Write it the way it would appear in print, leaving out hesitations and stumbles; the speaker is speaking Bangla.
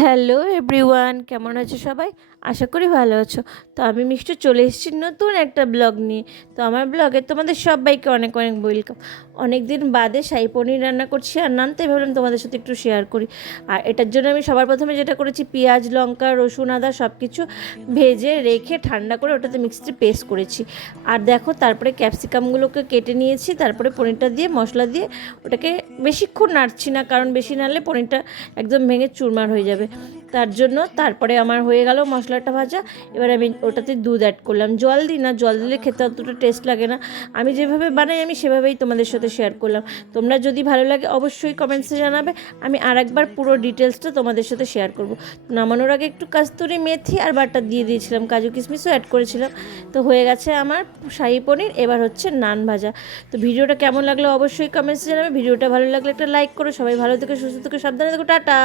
হ্যালো এভরিওয়ান, কেমন আছো সবাই? আশা করি ভালো আছো। তো আমি মিষ্টি চলে এসেছি নতুন একটা ব্লগ নিয়ে। তো আমার ব্লগে তোমাদের সবাইকে অনেক অনেক ওয়েলকাম। অনেক দিন বাদে শাহী পনির রান্না করছি আর নানতে ভাবলাম তোমাদের সাথে একটু শেয়ার করি। আর এটার জন্য আমি সবার প্রথমে যেটা করেছি, পেঁয়াজ লঙ্কা রসুন আদা সব কিছু ভেজে রেখে ঠান্ডা করে ওটাতে মিক্সিতে পেস্ট করেছি। আর দেখো, তারপরে ক্যাপসিকামগুলোকে কেটে নিয়েছি, তারপরে পনিরটা দিয়ে মশলা দিয়ে ওটাকে বেশিক্ষণ নাড়ছি না, কারণ বেশি নাড়লে পনিরটা একদম ভেঙে চুরমার হয়ে যাবে। তার জন্য তারপরে আমার হয়ে গেল মশলাটা ভাজা। এবার আমি ওটাতে দুধ অ্যাড করলাম, জল দিই না, জল দিলে খেতে অতটা টেস্ট লাগে না। আমি যেভাবে বানাই আমি সেভাবেই তোমাদের সাথে শেয়ার করলাম। তোমরা যদি ভালো লাগে অবশ্যই কমেন্টসে জানাবে, আমি আরেকবার পুরো ডিটেলসটা তোমাদের সাথে শেয়ার করব। নামানোর আগে একটু কাস্তুরি মেথি আর বাটার দিয়ে দিয়েছিলাম, কাজু কিশমিশও অ্যাড করেছিলাম। তো হয়ে গেছে আমার শাহী পনির। এবার হচ্ছে নান ভাজা। তো ভিডিওটা কেমন লাগলো অবশ্যই কমেন্টসে জানাবে। ভিডিওটা ভালো লাগলে একটা লাইক করো। সবাই ভালো থেকো, সুস্থ থেকো, সাবধানে থেকো, টাটা।